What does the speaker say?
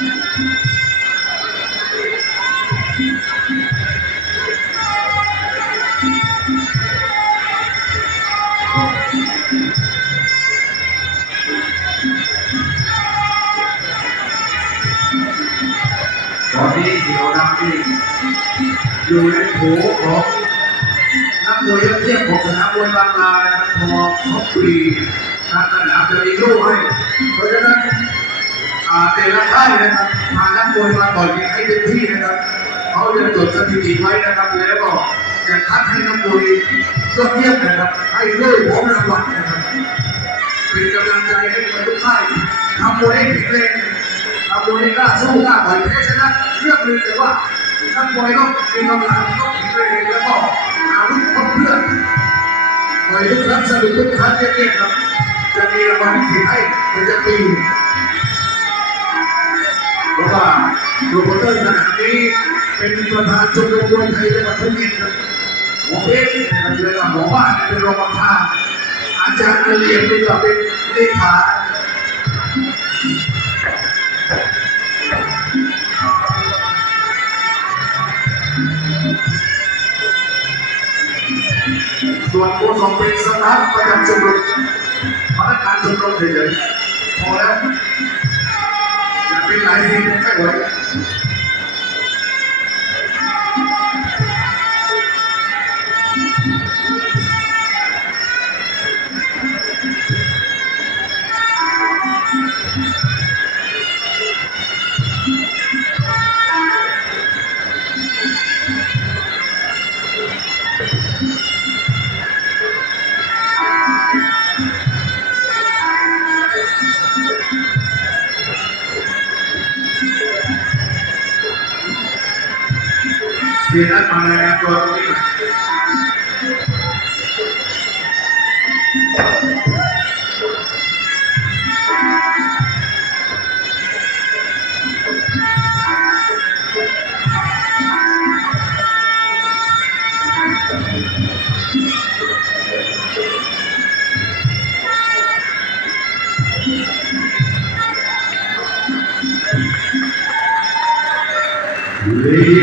ตอนนี้เดี๋ยวนักที่อยู่ในหูของนักมวยยอดเยี่ยมของสนามมวยบางนาทองท็อปปีทางสนามจะมีลูกให้เพราะฉะ แต่ละค่ายนะครับมานักมวยมาต่อยให้เต็มที่นะครับเขาจะจดสถิติไว้นะครับ แล้วก็จะคัดให้นักมวยยอดเยี่ยมนะครับ ให้เลื่อยของรางวัลนะครับ เป็นกำลังใจให้กับทุกท่านทำมวยให้แข็งแรงทำมวยให้กล้าสู้กล้าต่อยแพ้ชนะเรื่องหนึ่งแต่ว่านักมวยต้องมีกำลังต้องแข็งแรงแล้วก็อาวุธครบเครื่องต่อยทุกครั้งสนุกทุกครั้งเก่งๆครับจะมีรางวัลพิเศษให้ประจำปี ว่าโปรโมเตอร์สนามนี้เป็นประธานชมรมมวยไทยจังหวัดภูเก็ตครับหมอเพชรนะครับเลยหมอบ้านเป็นรองประธานอาจารย์เรียนนี่ก็เป็นเลขาส่วนโค้ชของเป็นสตาฟประจำชมรมพนักงานชมรมเฉยๆพอแล้ว เป็นหลายทีมไม่ไหว Vietnam Malaya Corporation. Lady